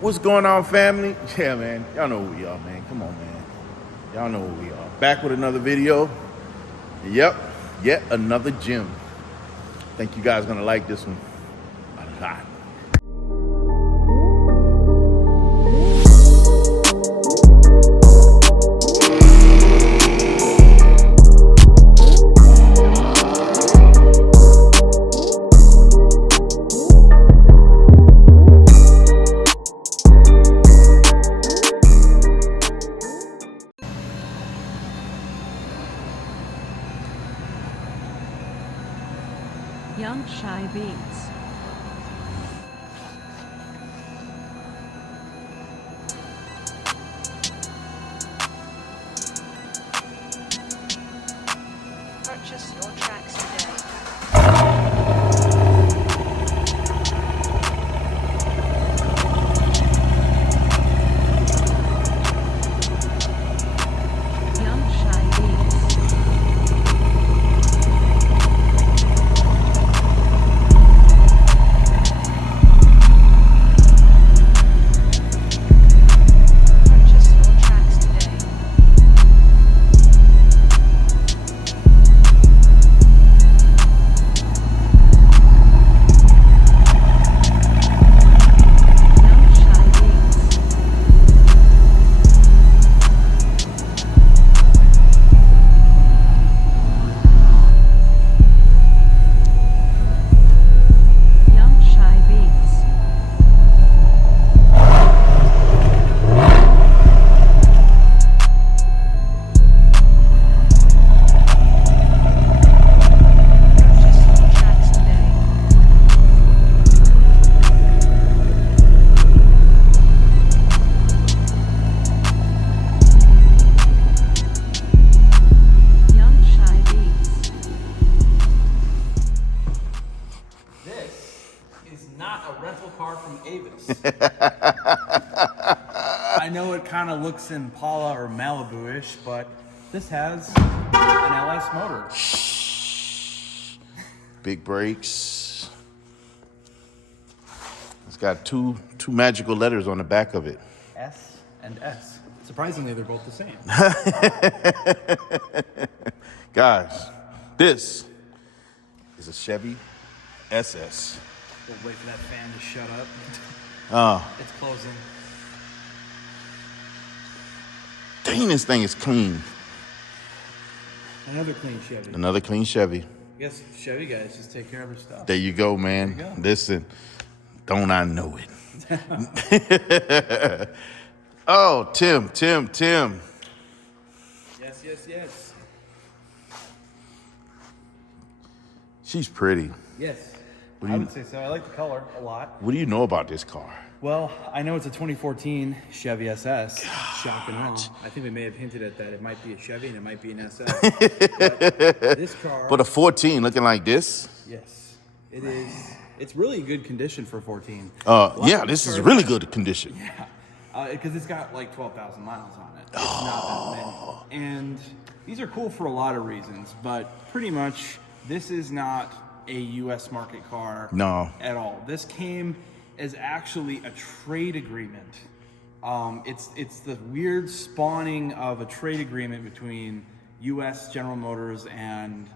What's going on, family? Yeah, man. Y'all know who we are, man. Come on, man. Y'all know who we are. Back with another video. Yep, yet another gym. Think you guys gonna like this one a lot. Young Shy Beats. Purchase your tracks today. Young Shy Beats. Purchase your tracks today. Young Shy Beats. Young Shy Beats. Purchase your tracks today. Young Shy Beats. This is not a rental car from Avis. I know it kind of looks Impala or Malibu-ish, but this has an LS motor. Big brakes. It's got two magical letters on the back of it. S and S. Surprisingly, they're both the same. Guys, this is a Chevy SS. We'll wait for that fan to shut up. Oh, It's closing. dang, this thing is clean. Another clean Chevy. Another clean Chevy. I guess Chevy guys just take care of their stuff. There you go, man. There you go. Listen, don't I know it? Oh, Tim. Yes. She's pretty. Yes. What do I you- would say so. I like the color a lot. What do you know about this car? Well, I know it's a 2014 Chevy SS. Shock and awe. I think we may have hinted at that. It might be a Chevy and it might be an SS. But this car, But a 14 looking like this? yes, it is. It's really good condition for 14. Yeah, this is really good condition. Because it's got like 12,000 miles on it. It's not that many. And these are cool for a lot of reasons, but pretty much this is not a U.S. market car at all. This came as actually a trade agreement. It's the weird spawning of a trade agreement between U.S. General Motors and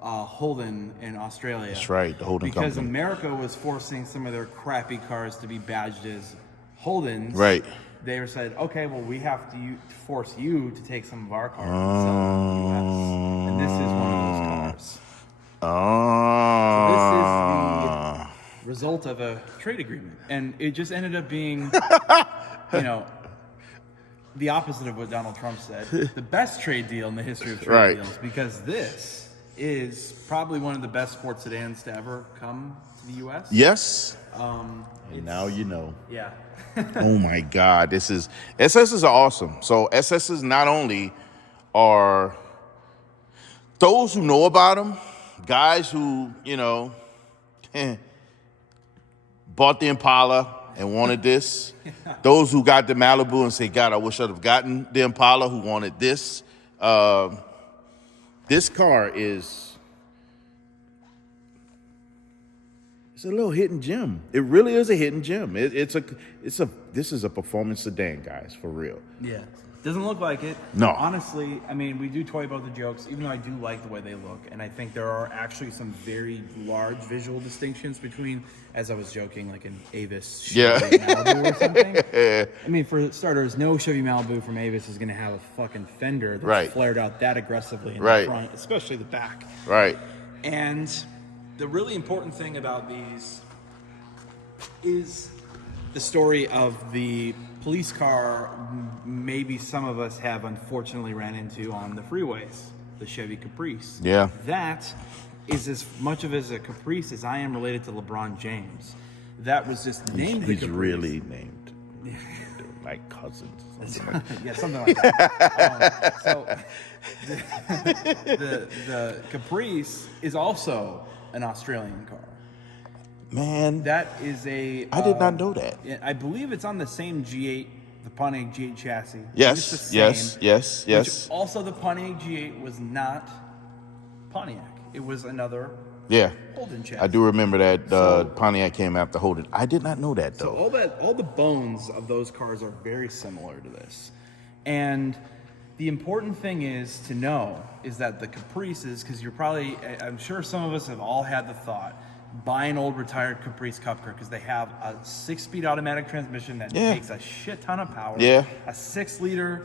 Holden in Australia. That's right, the Holden Because company. America was forcing some of their crappy cars to be badged as Holdens. Right. They were said, okay, well, we have to force you to take some of our cars and sell them in the U.S. And this is one of those cars. Oh. This is the result of a trade agreement. And it just ended up being, the opposite of what Donald Trump said. The best trade deal in the history of trade Right. deals, because this is probably one of the best sports sedans to ever come to the U.S. Yes. And now you know. Yeah. Oh my God, SSs are awesome. So SSs not only are those who know about them, guys who, bought the Impala and wanted this, those who got the Malibu and say, God, I wish I'd have gotten the Impala, who wanted this. This car is It's a little hidden gem. It really is a hidden gem. This is a performance sedan, guys, for real. Yeah. Doesn't look like it. No. Honestly, I mean, we do toy about the jokes, even though I do like the way they look. And I think there are actually some very large visual distinctions between, as I was joking, like an Avis Chevy Malibu or something. I mean, for starters, no Chevy Malibu from Avis is going to have a fucking fender that's flared out that aggressively in the front, especially the back. Right. And the really important thing about these is the story of the police car maybe some of us have unfortunately ran into on the freeways, the Chevy Caprice. Yeah. That is as much of as a Caprice as I am related to LeBron James. That was just named the He's Caprice. really named. They're like cousins. Something like that. Yeah, something like that. So the Caprice is also an Australian car. Man, That is a. I did not know that. I believe it's on the same G8, the Pontiac G8 chassis. Yes, It's the yes. Which also, the Pontiac G8 was not Pontiac. It was another Yeah. Holden chassis. I do remember that So- Pontiac came after Holden. I did not know that, So though. all the bones of those cars are very similar to this, and the important thing is to know is that the Caprices, because I'm sure some of us have all had the thought, buy an old retired Caprice Cup car because they have a 6-speed automatic transmission that takes a shit ton of power. Yeah. A 6-liter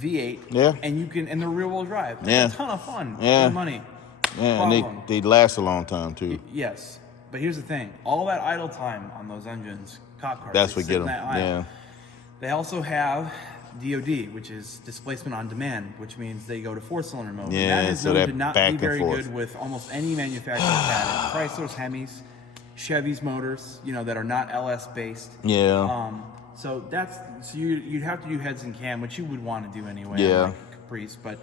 V8. Yeah. And they're rear-wheel drive. Yeah. It's a ton of fun. Yeah. Good money. Yeah, Problem. and they last a long time, too. Yes, but here's the thing: all that idle time on those engines, cop cars, That's they what sit get in them. that aisle. Yeah. They also have DOD, which is displacement on demand, which means they go to 4-cylinder mode. Yeah, and that is so known that to not back be and very forth. good with almost any manufacturer that's had it. Chrysler's, Hemis, Chevy's motors, that are not LS based. Yeah. So you'd have to do heads and cam, which you would want to do anyway. Yeah. Like Caprice, but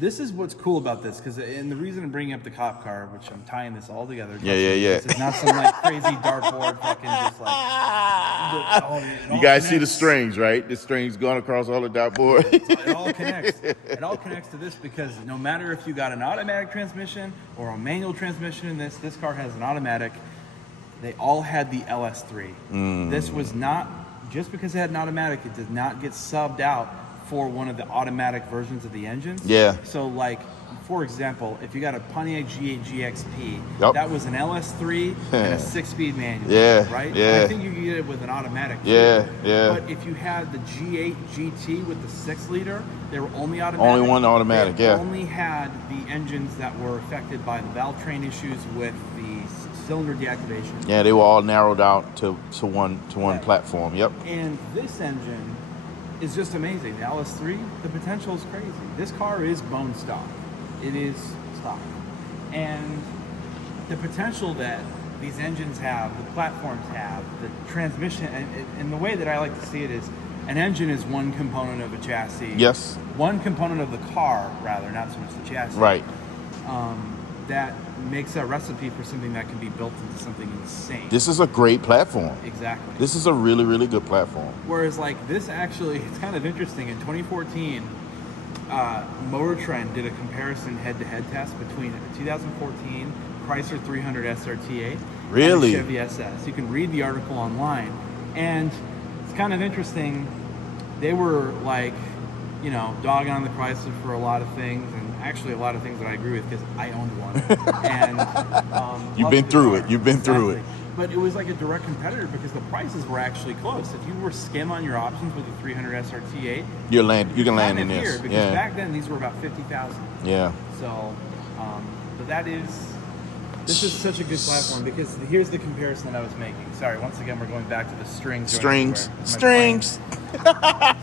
this is what's cool about this, and the reason I'm bringing up the cop car, which I'm tying this all together. Yeah. This is not some like crazy dartboard fucking just like. You guys see the strings, right? The strings going across all the dartboard. It all connects. It all connects to this because no matter if you got an automatic transmission or a manual transmission in this car has an automatic. They all had the LS3. This was not, just because it had an automatic, it did not get subbed out for one of the automatic versions of the engines. Yeah. So like, for example, if you got a Pontiac G8 GXP, Yep. that was an LS3 and a 6-speed manual. Yeah, Right? yeah. And I think you could get it with an automatic. too. Yeah, yeah. But if you had the G8 GT with the 6-liter, they were only automatic. Only one automatic, They yeah. only had the engines that were affected by the valve train issues with the cylinder deactivation. Yeah, they were all narrowed out to one Right. platform. Yep. And this engine is just amazing. The LS3, the potential is crazy. This car is bone stock. It is stock. And the potential that these engines have, the platforms have, the transmission, and the way that I like to see it is an engine is one component of a chassis. Yes. One component of the car, rather, not so much the chassis. Right. That makes a recipe for something that can be built into something insane. This is a great platform. Exactly. This is a really, really good platform. Whereas, like, this actually, it's kind of interesting. In 2014, Motor Trend did a comparison head-to-head test between a 2014 Chrysler 300 SRT8 Really? and a Chevy SS. You can read the article online, and it's kind of interesting. They were like, dogging on the Chrysler for a lot of things, and actually a lot of things that I agree with because I owned one. And You've been through it. You've been through it. But it was like a direct competitor because the prices were actually close. If you were skim on your options with the 300 SRT8, You can land in kind of this. here, because Yeah. back then these were about 50,000. Yeah. So, but this is such a good platform because here's the comparison that I was making. Sorry, once again we're going back to the strings. going Strings. everywhere. It's my Strings.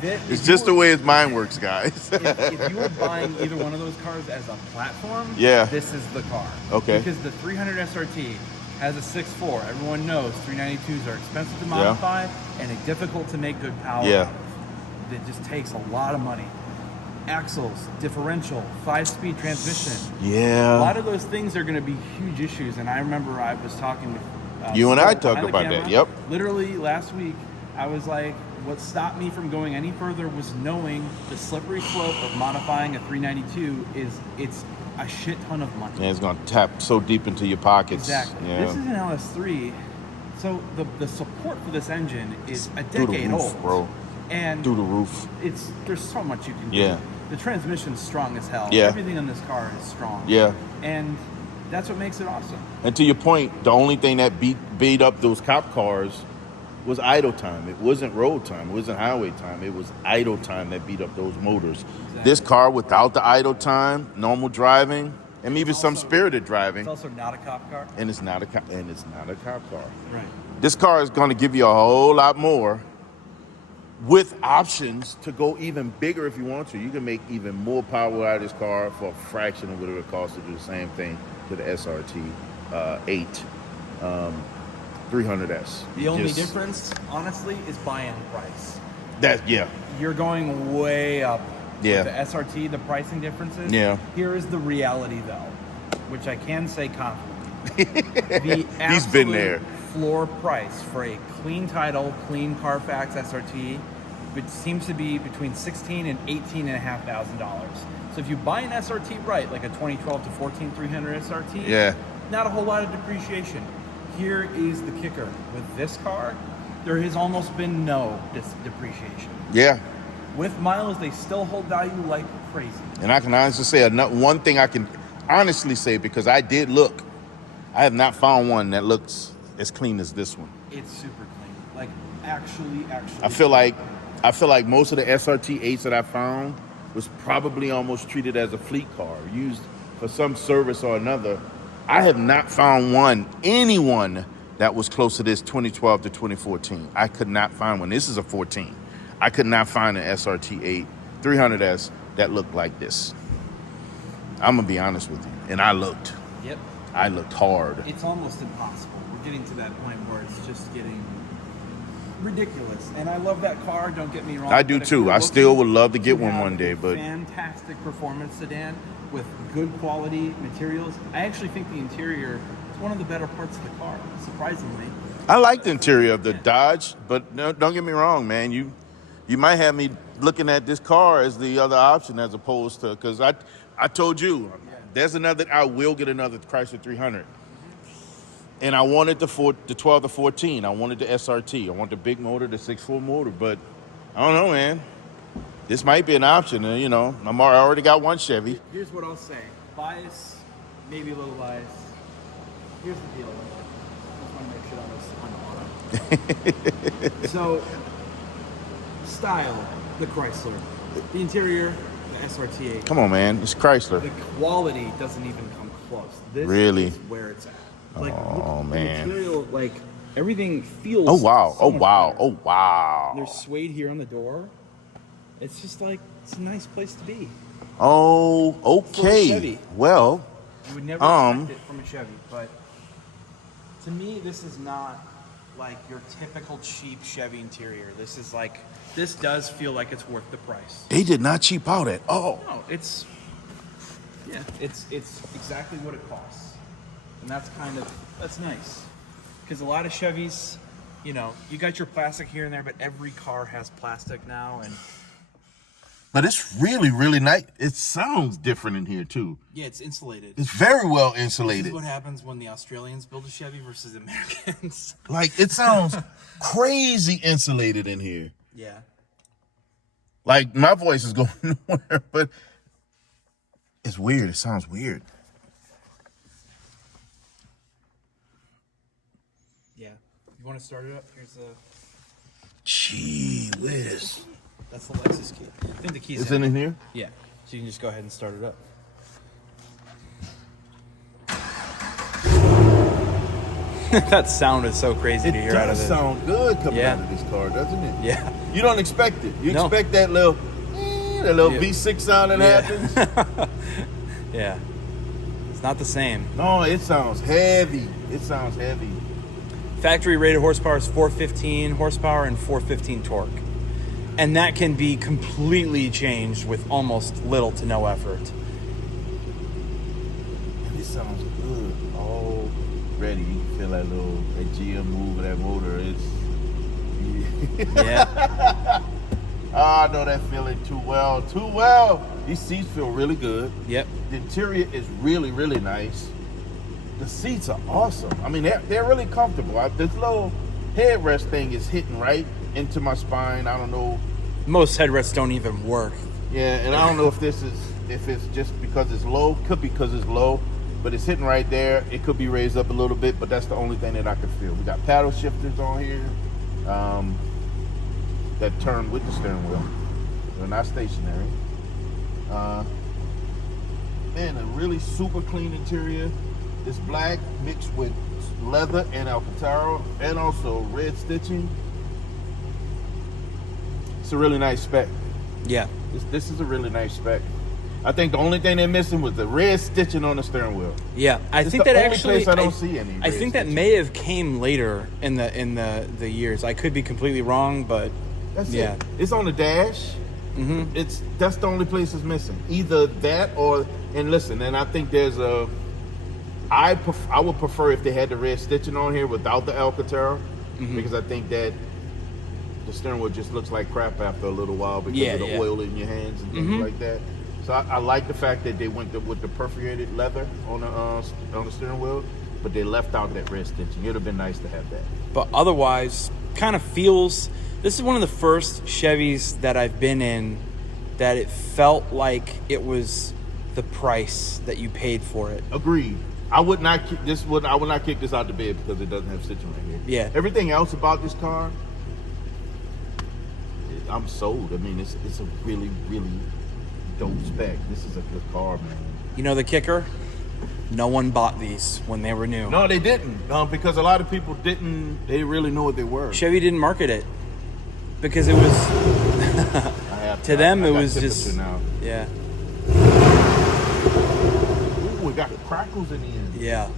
If It's you just the were- way his mind works, guys. if you were buying either one of those cars as a platform, Yeah. this is the car. Okay. Because the 300 SRT has a 6.4. Everyone knows 392s are expensive to modify and difficult to make good power. Yeah. out of. It just takes a lot of money. Axles, differential, 5-speed transmission. A Yeah. lot of those things are going to be huge issues. And I remember I was talking with You and I Scott talked behind the about that, camera. yep. Literally last week, I was like, what stopped me from going any further was knowing the slippery slope of modifying a 392 it's a shit ton of money. Yeah, it's gonna tap so deep into your pockets. Exactly. Yeah. This is an LS3 So the support for this engine is a Through the decade roof, old, bro. and Through the roof. there's so much you can do. Yeah. The transmission's strong as hell. Yeah. Everything in this car is strong. Yeah. And that's what makes it awesome. And to your point, the only thing that beat up those cop cars was idle time. It wasn't road time. It wasn't highway time. It was idle time that beat up those motors. Exactly. This car, without the idle time, normal driving, and even some spirited driving, It's also not a cop car. and it's not a cop car. Right. This car is going to give you a whole lot more, with options to go even bigger if you want to. You can make even more power out of this car for a fraction of whatever it costs to do the same thing to the SRT 8 300S. The only difference, honestly, is buy-in price. Yeah. You're going way up. Yeah. With the SRT, the pricing differences. Yeah. Here is the reality, though, which I can say confidently. The He's been there. Floor price for a clean title, clean CarFax SRT, which seems to be between $16,000 and $18,500. So if you buy an SRT right, like a 2012 to 14 300 SRT, Yeah. not a whole lot of depreciation. Here is the kicker. With this car, there has almost been no depreciation. Yeah. With miles, they still hold value like crazy. And I can honestly say one thing I can honestly say, because I did look, I have not found one that looks as clean as this one. It's super clean. Like actually. I feel like most of the SRT 8s that I found was probably almost treated as a fleet car, used for some service or another. I have not found anyone that was close to this 2012 to 2014. I could not find one. This is a 14. I could not find an SRT 8 300S that looked like this. I'm gonna be honest with you. And I looked hard. It's almost impossible. We're getting to that point where it's just getting ridiculous. And I love that car, don't get me wrong. I do but if too. you're I still looking would love to get to one have one day, a but fantastic performance sedan with good quality materials. I actually think the interior is one of the better parts of the car, surprisingly. I like the interior of the Dodge, but no, don't get me wrong, man. You might have me looking at this car as the other option as opposed to, because I told you, I will get another Chrysler 300. And I wanted the 12 to 14. I wanted the SRT. I want the big motor, the 6.4 motor, but I don't know, man. This might be an option, I already got one Chevy. Here's what I'll say. Bias, maybe a little bias. Here's the deal. I just want to make sure I was on. So, style, the Chrysler. The interior, the SRT8. Come on, man. It's Chrysler. The quality doesn't even come close. This Really? is where it's at. Like, Oh, look, man. The material, like, everything feels Oh, wow. so much better. Oh, wow. There's suede here on the door. It's just like, it's a nice place to be. Oh, For a okay. Chevy. Well, You would never expect it from a Chevy, but to me, this is not like your typical cheap Chevy interior. This is like, this does feel like it's worth the price. they did not cheap out at all. No, it's exactly what it costs. And that's nice. Because a lot of Chevys, you got your plastic here and there, but every car has plastic now. And But it's really, really nice. It sounds different in here, too. yeah, it's insulated. It's very well This insulated. is what happens when the Australians build a Chevy versus the Americans. Like, it sounds crazy insulated in here. Yeah. Like, my voice is going nowhere, but it's weird. It sounds weird. Yeah. You want to start it up? Here's a... Gee whiz. That's the Lexus key. I think the key's It's in here? Yeah. So you can just go ahead and start it up. That sound is so crazy to It hear out of does this. sound good coming Yeah. out of this car, doesn't it? Yeah. You don't expect it. You No. expect that little Yeah. V6 sound that Yeah. happens. Yeah. It's not the same. No, it sounds heavy. It sounds heavy. Factory rated horsepower is 415 horsepower and 415 torque. And that can be completely changed with almost little to no effort. This sounds good. Already, you can feel that GM move of that motor. Yeah. I know that feeling too well. Too well. These seats feel really good. Yep. The interior is really, really nice. The seats are awesome. I mean, they're really comfortable. This little headrest thing is hitting right into my spine. I don't know. Most headrests don't even work. Yeah, and I don't know if it's just because it's low. Could be because it's low, but it's hitting right there. It could be raised up a little bit, but that's the only thing that I can feel. We got paddle shifters on here that turn with the steering wheel. They're not stationary. Man, a really super clean interior. It's black mixed with leather and Alcantara, and also red stitching. It's a really nice spec. Yeah. This is a really nice spec. I think the only thing they're missing was the red stitching on the steering wheel. Yeah, I It's think the that only actually place I don't see any I red think that stitching. may have came later in the years. I could be completely wrong, but That's yeah. it. It's on the dash. Mm-hmm. That's the only place it's missing. Either that or, and listen, and I think there's a. I would prefer if they had the red stitching on here without the Alcantara, because I think that the steering wheel just looks like crap after a little while because of the oil in your hands and things like that. So I like the fact that they went with the perforated leather on the steering wheel, but they left out that red stitching. It would have been nice to have that. But otherwise, kind of feels. This is one of the first Chevys that I've been in that it felt like it was the price that you paid for it. Agreed. I would not kick this. I would not kick this out the bed because it doesn't have stitching right here. Yeah. Everything else about this car, I'm sold. I mean, it's a really, really dope spec. This is a good car, man. You know the kicker? No one bought these when they were new. No, they didn't. Because a lot of people didn't. They didn't really know what they were. Chevy didn't market it because it was I have to them I it got was temperature just now. yeah. Ooh, we got crackles in the end. Yeah.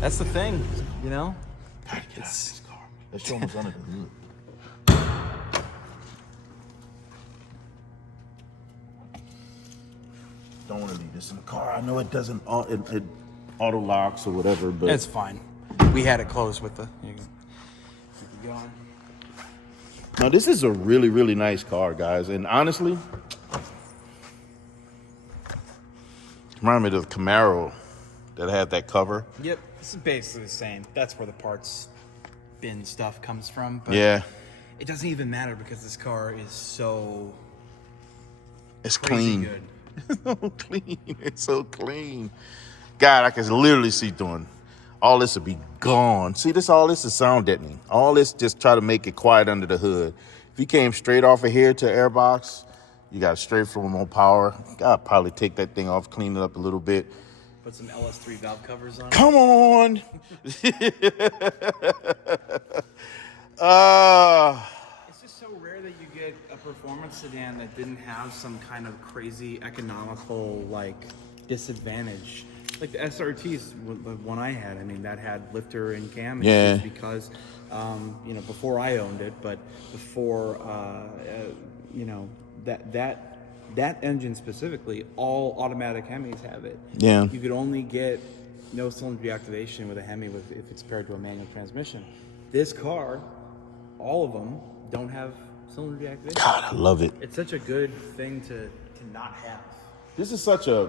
That's the thing, you know? Gotta get out of this car. Let's show them what's under the hood. Don't want to leave this in the car. I know it doesn't. It auto locks or whatever, but It's fine. We had it closed with the. You can keep it going. no, this is a really, really nice car, guys. And honestly, remind me of the Camaro that had that cover. Yep, this is basically the same. That's where the parts bin stuff comes from. But Yeah, it doesn't even matter because this car is so it's crazy clean. good. It's so clean. It's so clean. God, I can literally see doing all this would be gone. See, all this is sound deadening. All this just try to make it quiet under the hood. If you came straight off of here to airbox, you got straight from on power. I'd probably take that thing off, clean it up a little bit. Put some LS3 valve covers on it. Come on. It's just so rare that you get a performance sedan that didn't have some kind of crazy economical like disadvantage. Like the SRTs, the one I had, I mean, that had lifter and cam Yeah. issues because, you know, before I owned it, but before, you know, that engine specifically, all automatic Hemis have it. Yeah. You could only get no cylinder deactivation with a Hemi if it's paired to a manual transmission. This car, all of them don't have cylinder deactivation. God, I love it. It's such a good thing to not have. This is such a,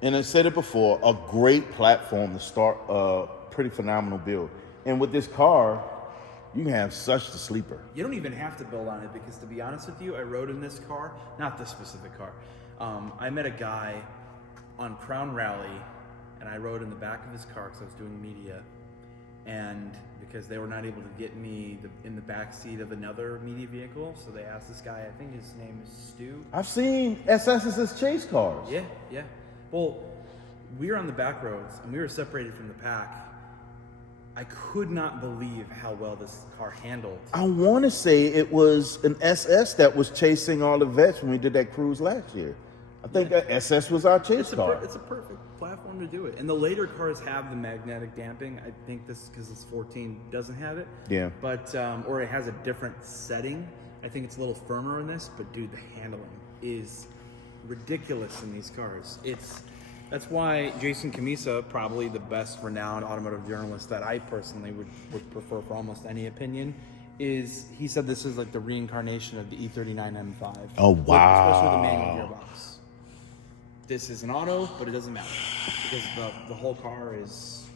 and I said it before, a great platform to start a pretty phenomenal build. And with this car, you can have such the sleeper. You don't even have to build on it because, to be honest with you, I rode in this car, not this specific car. I met a guy on Crown Rally, and I rode in the back of his car because I was doing media. And because they were not able to get me in the back seat of another media vehicle, so they asked this guy, I think his name is Stu. I've seen SS's as chase cars. Yeah, yeah. Well, we were on the back roads, and we were separated from the pack. I could not believe how well this car handled. I want to say it was an SS that was chasing all the vets when we did that cruise last year. I think that SS was our chase car. It's a perfect platform to do it. And the later cars have the magnetic damping. I think this, because it's 14, doesn't have it. Yeah. But, or it has a different setting. I think it's a little firmer in this, but dude, the handling is ridiculous in these cars. That's why Jason Camisa, probably the best renowned automotive journalist that I personally would prefer for almost any opinion, is he said this is like the reincarnation of the E39 M5. Oh, wow. Especially the manual gearbox. This is an auto, but it doesn't matter because the whole car is,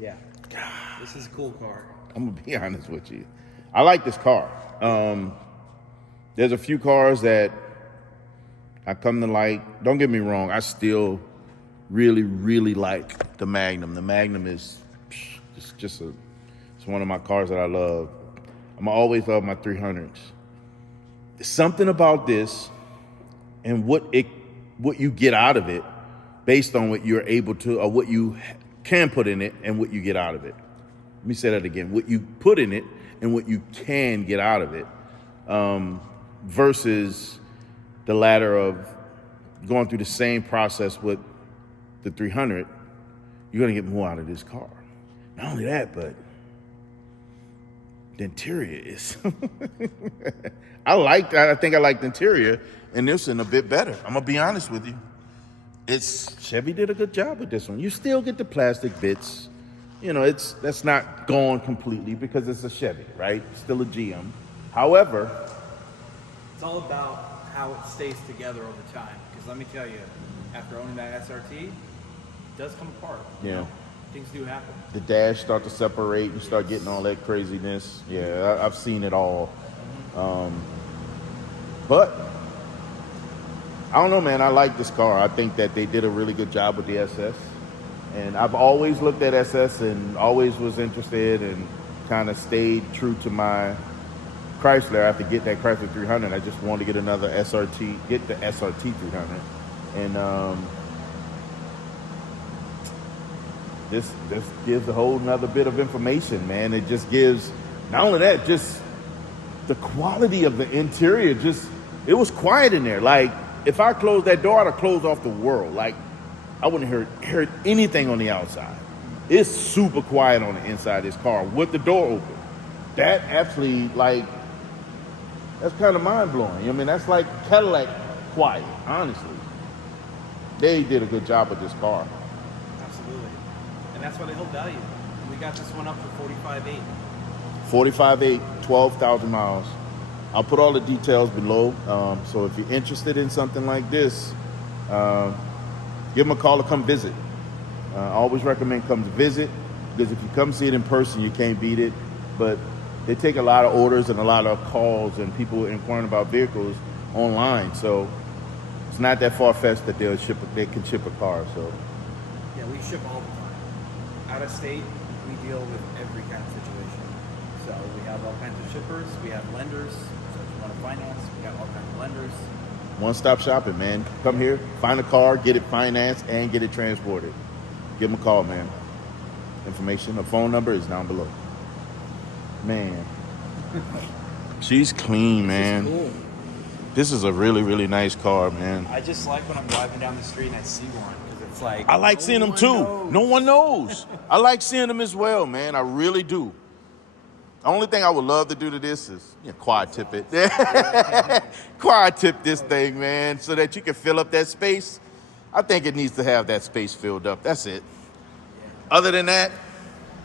yeah. This is a cool car. I'm gonna be honest with you. I like this car. There's a few cars that I come to like. Don't get me wrong. I still really, really like the Magnum. The Magnum is it's one of my cars that I love. I'm always love my 300s. There's something about this and what you get out of it based on what you're able to, or what you can put in it and what you get out of it. Let me say that again. What you put in it and what you can get out of it, versus the latter of going through the same process with the 300. You're gonna get more out of this car. Not only that, but the interior is. I think I like the interior, and this one a bit better. I'm gonna be honest with you. Chevy did a good job with this one. You still get the plastic bits. You know, that's not gone completely because it's a Chevy, right? It's still a GM. However, It's all about how it stays together over time. Because let me tell you, after owning that SRT, it does come apart. You Yeah. know? Things do happen. the dash start to separate and start getting all that craziness. Yeah, I've seen it all. But I don't know, man. I like this car. I think that they did a really good job with the SS. And I've always looked at SS and always was interested and kind of stayed true to my Chrysler after getting that Chrysler 300. I just wanted to get another SRT, get the SRT 300. And this gives a whole nother bit of information, man. It just gives, not only that, just the quality of the interior. Just, it was quiet in there. Like, if I closed that door, I'd have closed off the world. Like, I wouldn't heard anything on the outside. It's super quiet on the inside of this car with the door open. That actually, like, that's kind of mind-blowing. I mean, that's like Cadillac quiet, honestly. They did a good job with this car. Absolutely. And that's why they hold value. We got this one up for $45,800. 45.8, 12,000 miles. I'll put all the details below. So if you're interested in something like this, give them a call or come visit. I always recommend come visit, because if you come see it in person, you can't beat it. But they take a lot of orders and a lot of calls and people inquiring about vehicles online. So it's not that far-fetched that they can ship a car. So Yeah, we ship all the time. Out of state, we deal with every kind of situation. So we have all kinds of shippers. We have lenders. So if you want to finance, we got all kinds of lenders. one-stop shopping, man. Come here, find a car, get it financed, and get it transported. Give them a call, man. Information, the phone number is down below. Man, she's clean, man. Cool. This is a really, really nice car, man. I just like when I'm driving down the street and I see one, because it's like, I like seeing them one too. knows. No one knows. I like seeing them as well, man. I really do. The only thing I would love to do to this is quad tip it. Quad tip this thing, man, so that you can fill up that space. I think it needs to have that space filled up. That's it. Other than that,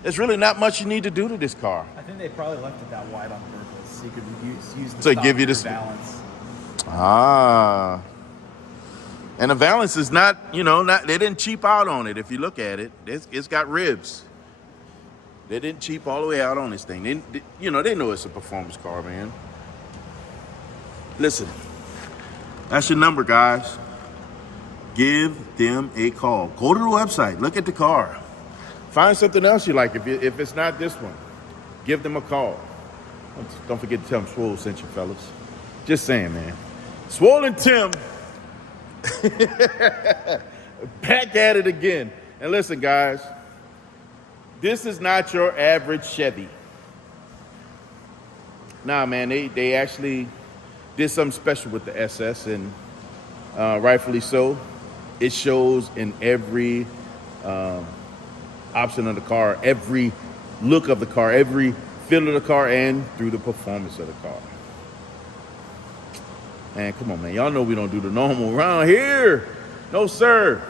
there's really not much you need to do to this car. I think they probably left it that wide on purpose, so you could use the So stock give you rear this- balance. Ah. And the balance is not, they didn't cheap out on it. If you look at it, it's got ribs. They didn't cheap all the way out on this thing. They know it's a performance car, man. Listen, that's your number, guys. Give them a call. Go to the website. Look at the car. Find something else you like. If it's not this one, give them a call. Don't forget to tell them Swole sent you, fellas. Just saying, man. Swollen Tim. Back at it again. And listen, guys. This is not your average Chevy. Nah, man, they actually did something special with the SS, and rightfully so. It shows in every option of the car, every look of the car, every feel of the car, and through the performance of the car. Man, come on, man. Y'all know we don't do the normal around here. No, sir.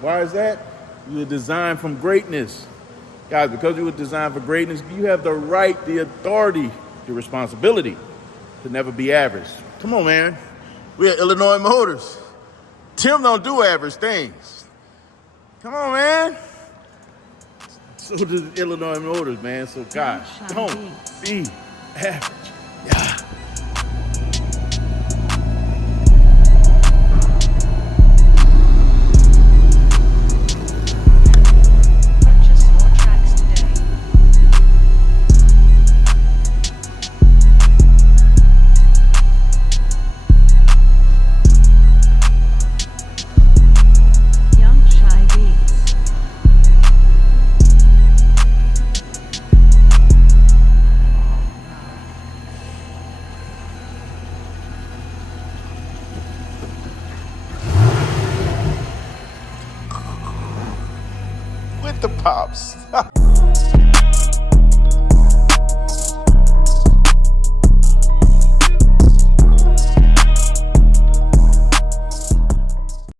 Why is that? You were designed from greatness. Guys, because you were designed for greatness, you have the right, the authority, the responsibility to never be average. Come on, man. We're at Illinois Motors. Tim don't do average things. Come on, man. So does Illinois Motors, man. So gosh, don't be average. Yeah. Purchase your tracks today. Young Shy Beats. With the pops.